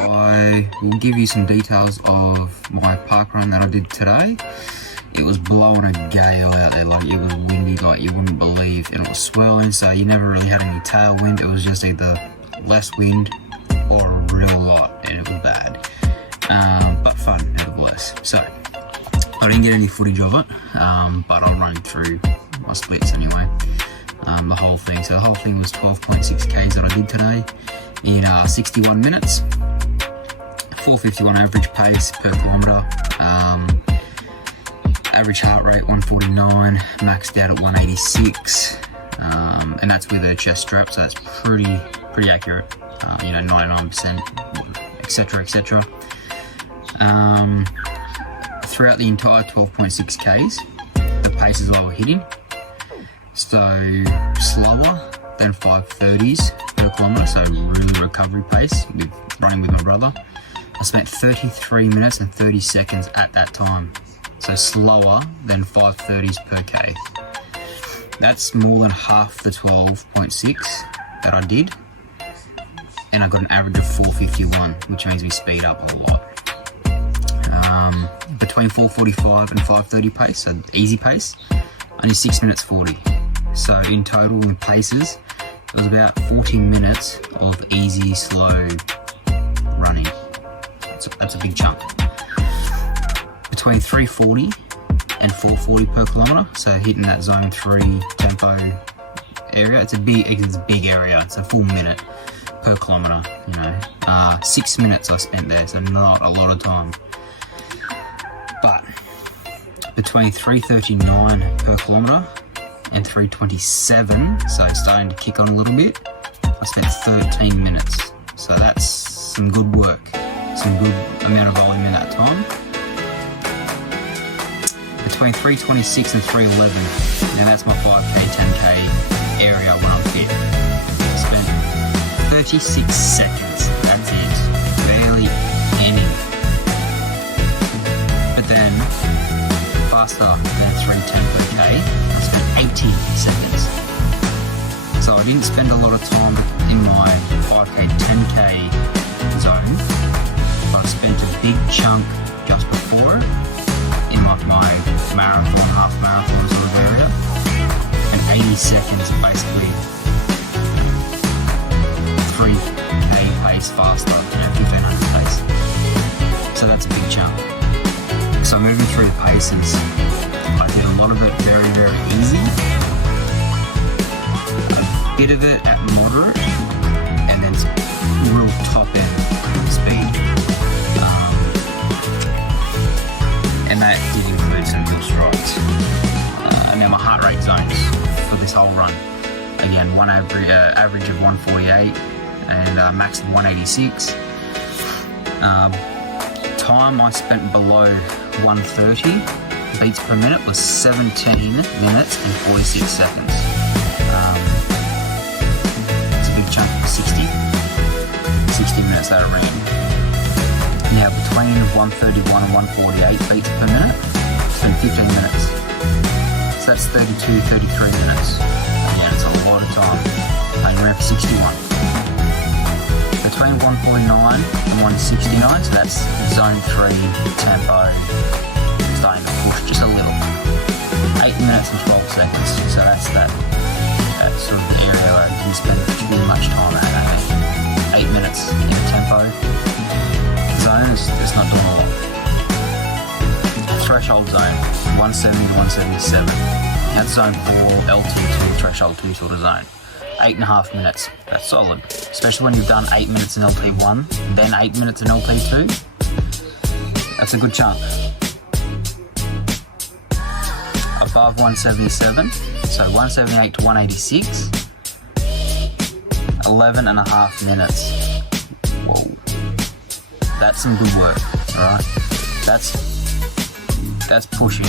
I will give you some details of my park run that I did today. It was blowing a gale out there, like it was windy like you wouldn't believe, and it was swelling, so you never really had any tailwind. It was just either less wind or a real lot, and it was bad, but fun nevertheless. So I didn't get any footage of it, but I'll run through my splits anyway, the whole thing. So the whole thing was 12.6 Ks that I did today in 61 minutes, 451 average pace per kilometre, average heart rate 149, maxed out at 186, and that's with a chest strap, so that's pretty accurate, 99%, etc, etc. Throughout the entire 12.6 Ks, the paces I was hitting, so slower than 530s per kilometre, so really recovery pace with running with my brother. I spent 33 minutes and 30 seconds at that time, so slower than 530s per K. That's more than half the 12.6 that I did, and I got an average of 451, which means we speed up a lot. Between 445 and 530 pace, so easy pace, only 6 minutes 40. So in total, in paces, it was about 40 minutes of easy, slow running. That's a big chunk. Between 340 and 440 per kilometre, so hitting that zone 3 tempo area. It's a big area. It's a full minute per kilometre. 6 minutes I spent there, so not a lot of time. But between 339 per kilometre and 327, so it's starting to kick on a little bit, I spent 13 minutes. So that's some good work, some good amount of volume in that time. Between 326 and 311, now that's my 5K, 10K area when I'm fit. I spent 36 seconds, that's it, barely any. But then, faster than 310 per K, I spent 80 seconds. So I didn't spend a lot of time in my 5K, 10K zone, but I spent a big chunk just before it in my marathon, half marathon sort of area, and 80 seconds basically 3K pace faster, 1500 pace. So that's a big chunk. So moving through the paces, I did a lot of it very, very easy, a bit of it at moderate, and then real top end speed. And that did include some good strides. Now my heart rate zones for this whole run, again, one average of 148 and max of 186. Time I spent below 130 beats per minute was 17 minutes and 46 seconds. It's a big chunk of 60 minutes that I ran. Now between 131 and 148 beats per minute, spent 15 minutes. So that's 33 minutes. Again, it's a lot of time. I ran for 61. Between 149 and 169, so that's zone 3 tempo, starting to push just a little. 8 minutes and 12 seconds, so that's that sort of area where I didn't spend too much time at. 8 minutes in a tempo zone, it's not doing a lot. Threshold zone, 170 to 177. That's zone 4, LT2, threshold 2 sort of zone. 8.5 minutes, that's solid. Especially when you've done 8 minutes in LT1, then 8 minutes in LT2. That's a good chunk. Above 177, so 178 to 186, 11.5 minutes. Whoa. That's some good work, alright? That's pushing.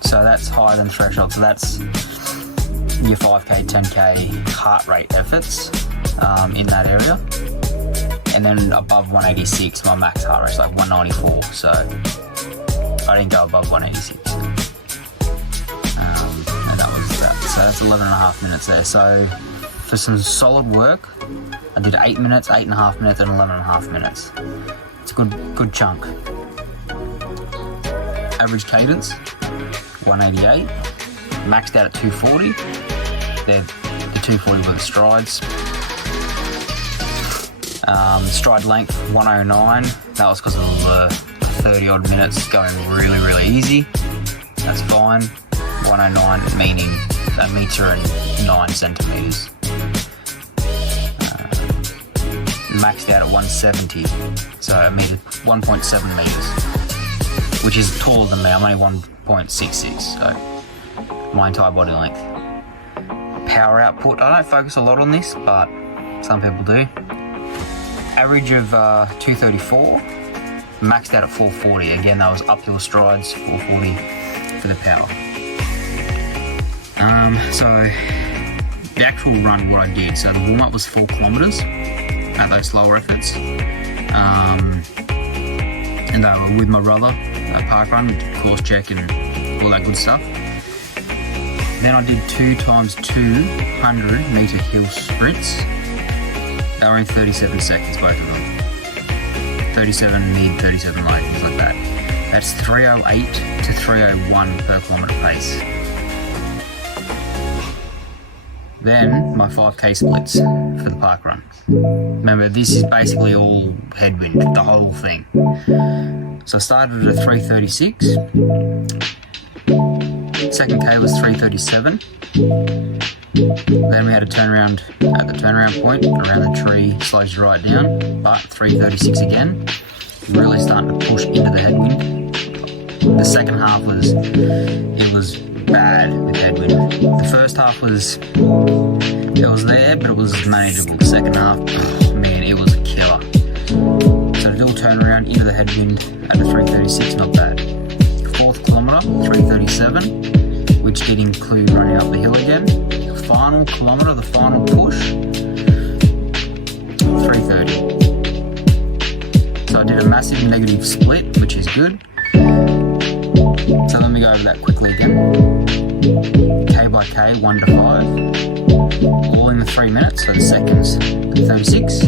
So that's higher than threshold. So that's your 5K, 10K heart rate efforts in that area. And then above 186, my max heart rate is like 194. So I didn't go above 186. And that was that. So that's 11.5 minutes there. So for some solid work, I did 8 minutes, 8.5 minutes, and 11.5 minutes. It's a good chunk. Average cadence, 188. Maxed out at 240. The 240 were the strides. Stride length, 109. That was because of the 30 odd minutes going really, really easy. That's fine. 109 meaning 1 meter and 9 centimeters. Maxed out at 170, so 1.7 meters, which is taller than me. I'm only 1.66, so my entire body length. Power output, I don't focus a lot on this, but some people do. Average of 234, maxed out at 440. Again, that was uphill strides, 440 for the power. So the actual run, what I did, so the warm-up was 4 kilometers at those slower efforts. And they were with my brother at Parkrun, course check and all that good stuff. Then I did 2 times 200 meter hill sprints. They were in 37 seconds, both of them. 37 mid, 37 late, things like that. That's 308 to 301 per kilometre pace. Then my 5k splits for the parkrun. Remember, this is basically all headwind, the whole thing. So I started at 336. Second K was 337. Then we had a turnaround at the turnaround point around the tree, slows you right down, but 336 again. Really starting to push into the headwind. The second half was bad with headwind. The first half was there, but it was manageable. The second half, man, it was a killer. So to do a turnaround into the headwind at the 336, not bad. 4th kilometre, 337, which did include running up the hill again. Final kilometre, the final push, 330. So I did a massive negative split, which is good. So let me go over that quickly again. K by K, 1 to 5. All in the 3 minutes, so the seconds. 36,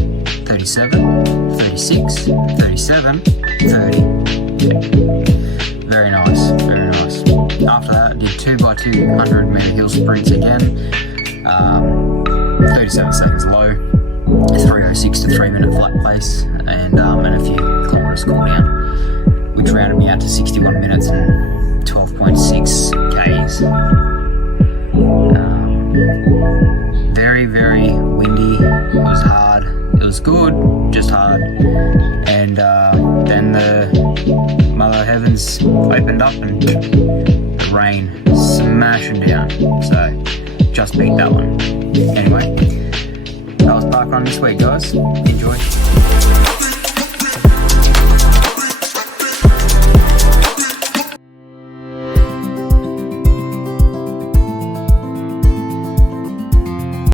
37, 36, 37, 30. Very nice, very nice. After that, I did 2 by 200 meter hill sprints again. 37 seconds low, 306 to 3 minute flat pace, and a few kilometres cool down, which rounded me out to 61 minutes and 12.6 Ks. Very, very windy. It was hard. It was good, just hard. And then the Mother Heavens opened up and the rain smashing down. So just beat that one. Anyway, that was Parkrun this week, guys. Enjoy.